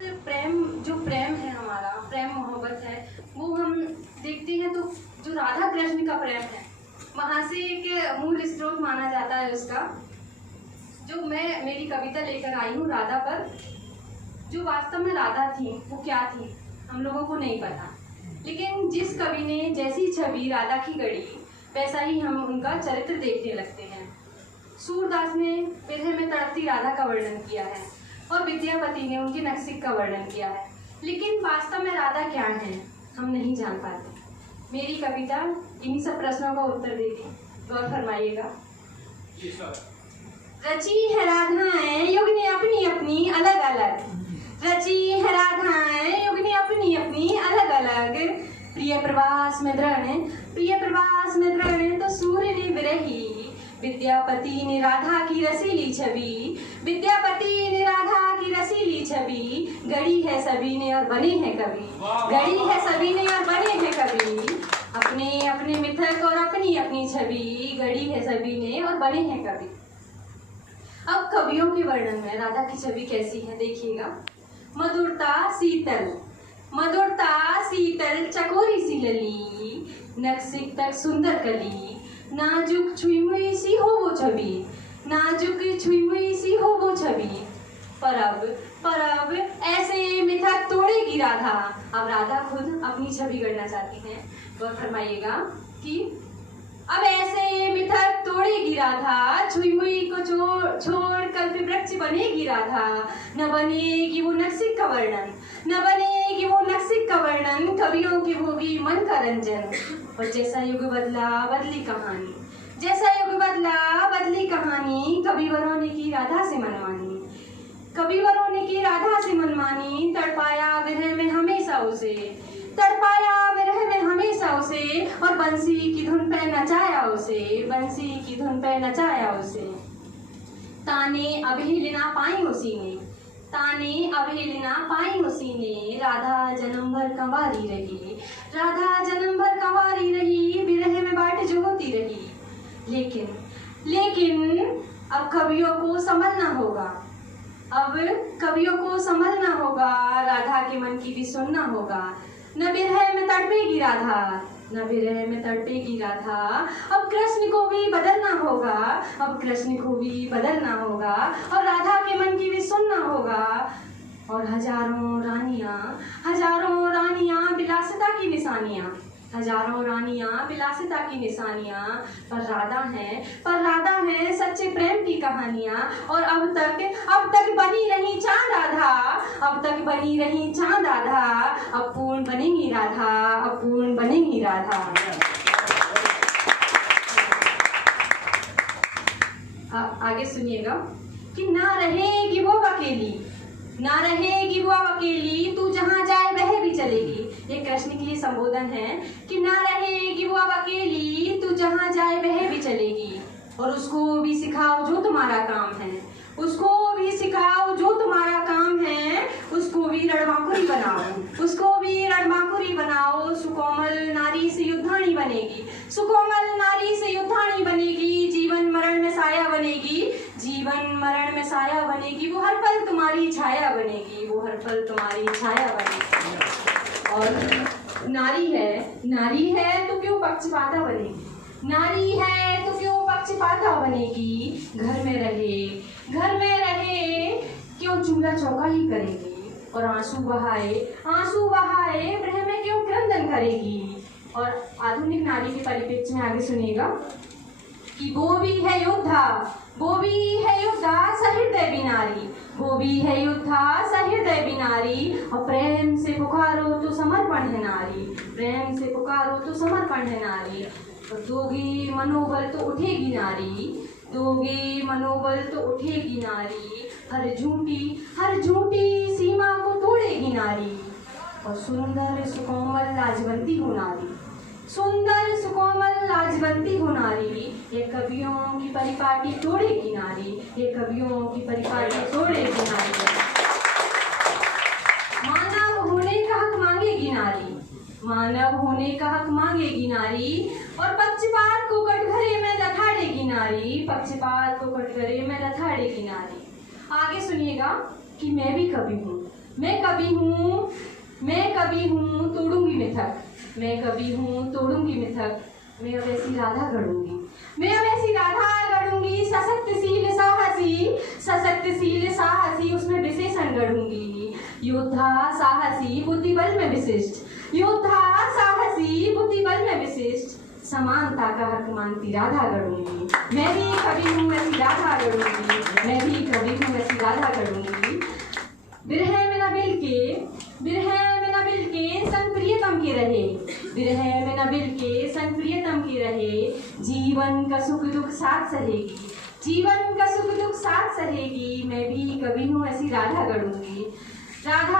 प्रेम है हमारा, प्रेम मोहब्बत है, वो हम देखते हैं तो जो राधा कृष्ण का प्रेम है वहाँ से एक मूल स्रोत माना जाता है उसका। जो मैं मेरी कविता लेकर आई हूँ राधा पर, जो वास्तव में राधा थी वो क्या थी हम लोगों को नहीं पता, लेकिन जिस कवि ने जैसी छवि राधा की गढ़ी वैसा ही हम उनका चरित्र देखने लगते हैं। सूरदास ने विरह में तड़पती राधा का वर्णन किया है और विद्यापति ने उनके नक्सिक का वर्णन किया है, लेकिन वास्तव में राधा क्या है हम नहीं जान पाते। मेरी कविता इन्हीं सब प्रश्नों का उत्तर देगी, गौर फरमाइएगा। रची है राधाएं युग ने अपनी अपनी अलग अलग, रची है राधाएं युग ने अपनी अपनी अलग अलग। प्रिय प्रवास में दृढ़ तो सूर्य ने विरही, विद्यापति ने राधा की रसीली छवि, विद्यापति ने राधा की रसीली छवि गढ़ी है सभी ने और बने हैं कवि, गढ़ी है सभी ने और बने हैं कवि। अपने अपने मिथक और अपनी अपनी छवि गढ़ी है सभी ने और बने हैं कवि। अब कवियों के वर्णन में राधा की छवि कैसी है देखिएगा। मधुरता सीतल चकोरी सी लली, नक्सिक तक सुंदर कली, नाजुक छुई मुई सी हो वो छवि, नाजुक छुई मुई सी हो वो छवि। पर अब ऐसे मिथक तोड़ेगी राधा। अब राधा खुद अपनी छवि गढ़ना चाहती हैं, गौर फरमाइएगा कि अब ऐसे मिथक तोड़ेगी राधा, छुई मुई को छोड़ कल्प वृक्ष बनेगी राधा। न बनेगी वो नक्सिक का वर्णन, न बनेगी वो नक्सिक का वर्णन, कवियों की होगी मन का रंजन। और जैसा युग बदला बदली कहानी, जैसा युग बदला बदली कहानी, कविवरों ने की राधा से मनमानी, कविवरों ने की राधा से मनमानी। तड़पाया विरह में हमेशा उसे, तड़पाया विरह में हमेशा उसे, और बंसी की धुन पे नचाया उसे, बंसी की धुन पे नचाया उसे। ताने अवहेलना पाई उसी ने, ताने अवहेलना पाई उसी ने, राधा जन्म भर कंवारी रही, राधा जन्म भर कंवारी रही, विरह में बाट जो होती रही। लेकिन अब कवियों को संभलना होगा, अब कवियों को संभलना होगा, राधा के मन की भी सुनना होगा। न विरह में तड़पेगी राधा, न विरह में तड़पेगी राधा, अब कृष्ण को भी बदलना होगा, अब कृष्ण को भी बदलना होगा, और राधा के मन की भी सुनना होगा। और हजारों रानियां विलासिता की निशानियां, हजारों रानियां विलासिता की निशानियां, पर राधा है सच्चे प्रेम की कहानियां। और अब तक बनी रही चांद राधा, अब तक बनी रही चांद राधा, अब पूर्ण बनेगी राधा, अब पूर्ण बनेगी राधा। आगे सुनिएगा कि ना रहेगी वो अकेली, ना रहेगी वो अकेली, तू जहाँ जाए वह भी चलेगी। ये कृष्ण के लिए संबोधन है कि ना रहेगी वो अब अकेली, तू जहाँ जाए वह भी चलेगी। और उसको भी सिखाओ जो तुम्हारा काम है, उसको भी सिखाओ जो तुम्हारा काम है, उसको भी रणबांकुरी बनाओ, उसको भी रणबांकुरी बनाओ। सुकोमल नारी से युद्धानी बनेगी, सुकोमल नारी से युद्धानी बनेगी, जीवन मरण में साया बनेगी, जीवन मरण में साया बनेगी, वो हर पल तुम्हारी छाया बनेगी, वो हर पल तुम्हारी छाया बनेगी। और नारी है तो क्यों पक्षपाता बनेगी, नारी है तो क्यों पक्षपाता बनेगी। घर में रहे क्यों चूल्हा चौका ही करेगी, और आंसू बहाए विरह में क्यों क्रंदन करेगी। और आधुनिक नारी के परिप्रेक्ष्य में आगे सुनिएगा कि वो भी है युद्धा सहृदय बिनारी, वो भी है युद्धा सहृदय बिनारी। और प्रेम से पुकारो तो समर्पण है नारी, प्रेम से पुकारो तो समर्पण है नारी। और दोगे मनोबल तो उठेगी नारी, दोगे मनोबल तो उठेगी नारी। हर झूठी सीमा को तोड़ेगी नारी। और सुंदर सुकोमल लाजवंती हो नारी, सुंदर सुकोमल लाजवंती हो नारी। ये कवियों की परिपाटी तोड़ेगी नारी, ये कवियों की परिपाटी तोड़ेगी नारी। मानव होने का हक मांगेगी नारी, मानव होने का हक मांगेगी नारी। और पक्षपात को कटघरे में लथाड़ेगी नारी, पक्षपात को कटघरे में लथाड़ेगी नारी। आगे सुनिएगा कि मैं भी कवि हूँ, मैं कभी हूँ तोड़ूंगी मिथक, मैं कभी हूँ तोड़ूंगी मिथक, मैं अब ऐसी राधा गढ़ूंगी, मैं अब ऐसी राधा गढ़ूंगी, सशक्तशील साहसी उसमें विशेषण गढ़ूंगी, योद्धा साहसी बुद्धिबल में विशिष्ट, योद्धा साहसी बुद्धिबल में विशिष्ट, समानता का हक मानती राधा गढ़ूंगी, मैं भी कभी हूँ ऐसी राधा गढ़ूंगी, मैं भी कभी हूँ ऐसी राधा गढ़ूंगी। विरह में न बिल के संग प्रियतम के रहे, विरह में न बिल के संग प्रियतम के रहे, जीवन का सुख दुख साथ सहेगी, जीवन का सुख दुख साथ सहेगी, मैं भी कभी हूँ ऐसी राधा गढ़ूंगी, राधा